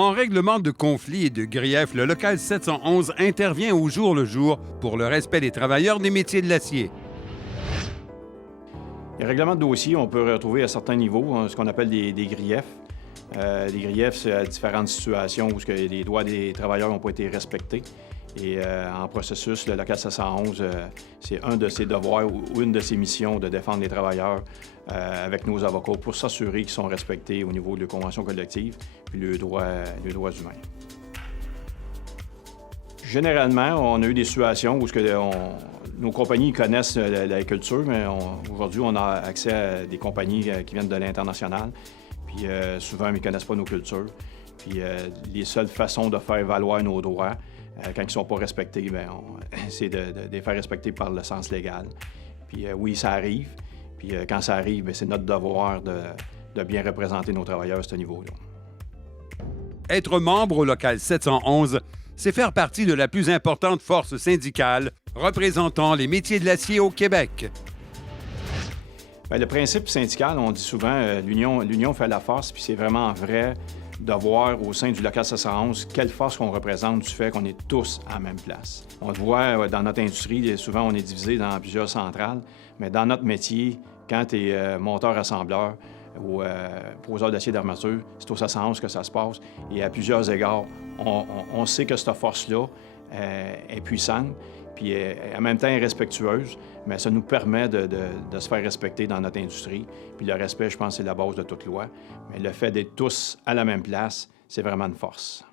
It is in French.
En règlement de conflits et de griefs, le local 711 intervient au jour le jour pour le respect des travailleurs des métiers de l'acier. Les règlements de dossier, on peut retrouver à certains niveaux ce qu'on appelle des griefs. Les griefs, c'est à différentes situations où les droits des travailleurs n'ont pas été respectés. Et en processus, le local 711, c'est un de ses devoirs ou une de ses missions de défendre les travailleurs avec nos avocats pour s'assurer qu'ils sont respectés au niveau de la convention collective puis les droits humains. Généralement, on a eu des situations où nos compagnies connaissent l'agriculture, mais aujourd'hui, on a accès à des compagnies qui viennent de l'international. Puis souvent, ils ne connaissent pas nos cultures. Puis les seules façons de faire valoir nos droits, quand ils ne sont pas respectés, c'est de les faire respecter par le sens légal. Puis oui, ça arrive. Puis quand ça arrive, c'est notre devoir de bien représenter nos travailleurs à ce niveau-là. Être membre au local 711, c'est faire partie de la plus importante force syndicale représentant les métiers de l'acier au Québec. Bien, le principe syndical, on dit souvent l'union fait la force, puis c'est vraiment vrai de voir au sein du local 711 quelle force qu'on représente du fait qu'on est tous à la même place. On le voit dans notre industrie, souvent on est divisé dans plusieurs centrales, mais dans notre métier, quand tu es monteur-assembleur ou poseur d'acier d'armature, c'est au 711 que ça se passe. Et à plusieurs égards, on sait que cette force-là est puissante, puis en même temps est respectueuse, mais ça nous permet de se faire respecter dans notre industrie. Puis le respect, je pense, c'est la base de toute loi. Mais le fait d'être tous à la même place, c'est vraiment une force.